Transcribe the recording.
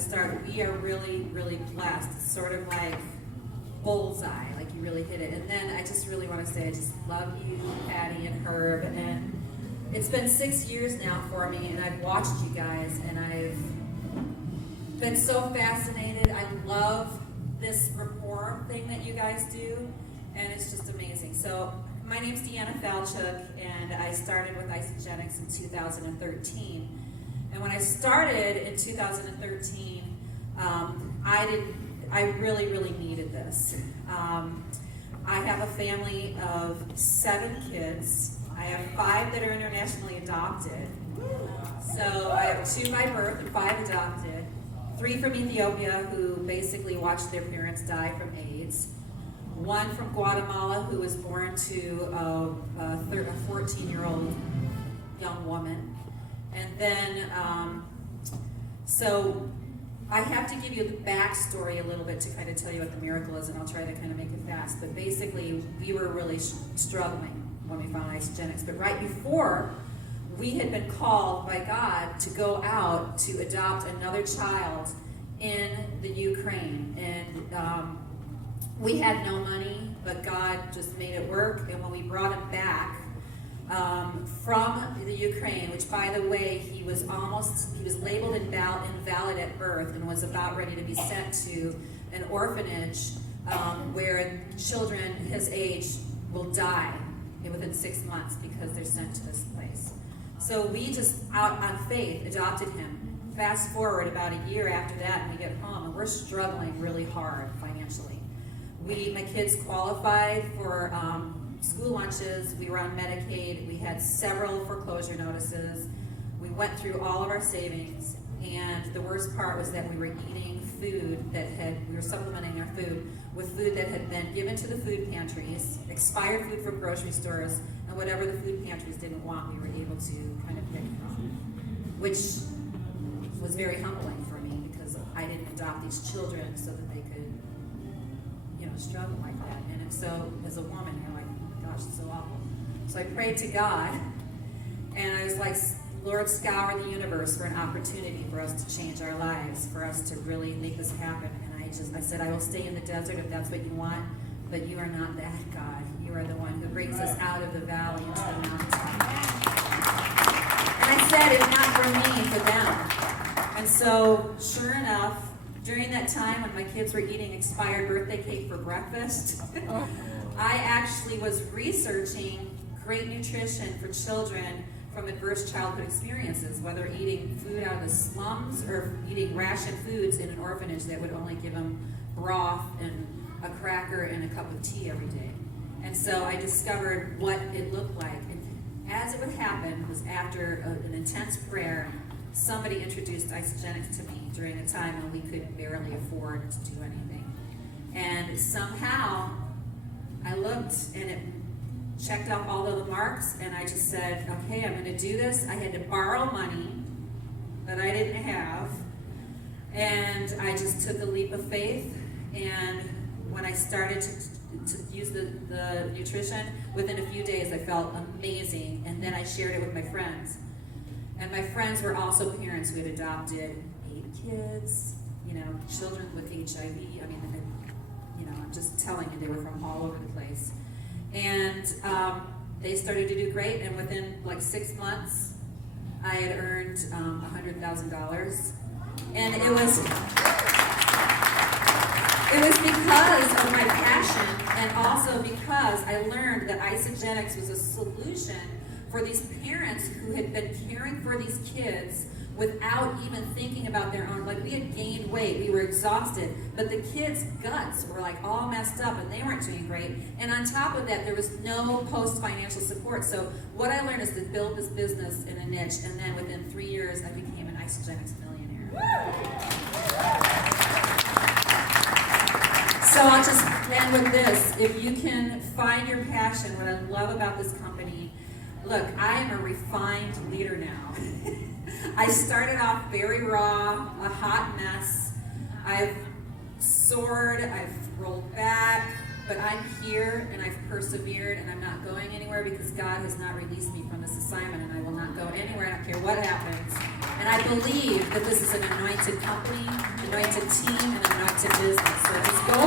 start, we are really, really blessed. It's sort of like bullseye, like you really hit it. And then I just really want to say I just love you, Patty and Herb, and it's been 6 years now for me, and I've watched you guys, and I've been so fascinated. I love this rapport thing that you guys do, and it's just amazing. So my name's Deanna Falchook, and I started with Isamillionaire in 2013. And when I started in 2013, I really, really needed this. I have a family of 7 kids. I have 5 that are internationally adopted. So I have 2 by birth and 5 adopted. 3 from Ethiopia who basically watched their parents die from AIDS. 1 from Guatemala who was born to a 14-year-old young woman. And then, so I have to give you the backstory a little bit to kind of tell you what the miracle is, and I'll try to kind of make it fast. But basically, we were really struggling when we found Isamillionaire. But right before, we had been called by God to go out to adopt another child in the Ukraine. And we had no money, but God just made it work. And when we brought him back from the Ukraine, which by the way, he was labeled invalid at birth and was about ready to be sent to an orphanage where children his age will die within 6 months because they're sent to this place. So we just, out on faith, adopted him. Fast forward about a year after that, and we get home, and we're struggling really hard financially. My kids qualified for school lunches. We were on Medicaid. We had several foreclosure notices. We went through all of our savings, and the worst part was that we were eating food we were supplementing our food with food that had been given to the food pantries, expired food from grocery stores, and whatever the food pantries didn't want, we were able to kind of pick from, which was very humbling for me because I didn't adopt these children so that they could, struggle like that. And so, as a woman, you're like, gosh, it's so awful. So I prayed to God, and I was like, Lord, scour the universe for an opportunity for us to change our lives, for us to really make this happen. And I said, I will stay in the desert if that's what you want, but you are not that God. You are the one who brings us out of the valley into the mountaintop. And I said, it's not for me, for them. And so, sure enough, during that time when my kids were eating expired birthday cake for breakfast, I actually was researching great nutrition for children from adverse childhood experiences, whether eating food out of the slums or eating ration foods in an orphanage that would only give them broth and a cracker and a cup of tea every day. And so I discovered what it looked like. And as it would happen was after an intense prayer, somebody introduced Isamillionaire to me during a time when we could barely afford to do anything. And somehow I looked and it checked off all of the marks, and I just said, okay, I'm going to do this. I had to borrow money that I didn't have, and I just took a leap of faith. And when I started to use the nutrition, within a few days I felt amazing, and then I shared it with my friends. And my friends were also parents who had adopted 8 kids, children with HIV. I mean, I'm just telling you, they were from all over the place. And they started to do great, and within like 6 months, I had earned $100,000. And it was because of my passion, and also because I learned that Isamillionaire was a solution for these parents who had been caring for these kids without even thinking about their own. Like, we had gained weight, we were exhausted, but the kids' guts were like all messed up and they weren't doing great. And on top of that, there was no post-financial support. So what I learned is to build this business in a niche, and then within 3 years, I became an Isamillionaire millionaire. So I'll just end with this. If you can find your passion, what I love about this company, look, I am a refined leader now. I started off very raw, a hot mess. I've soared, I've rolled back, but I'm here and I've persevered, and I'm not going anywhere because God has not released me from this assignment, and I will not go anywhere. I don't care what happens. And I believe that this is an anointed company, anointed team, and anointed business. So just go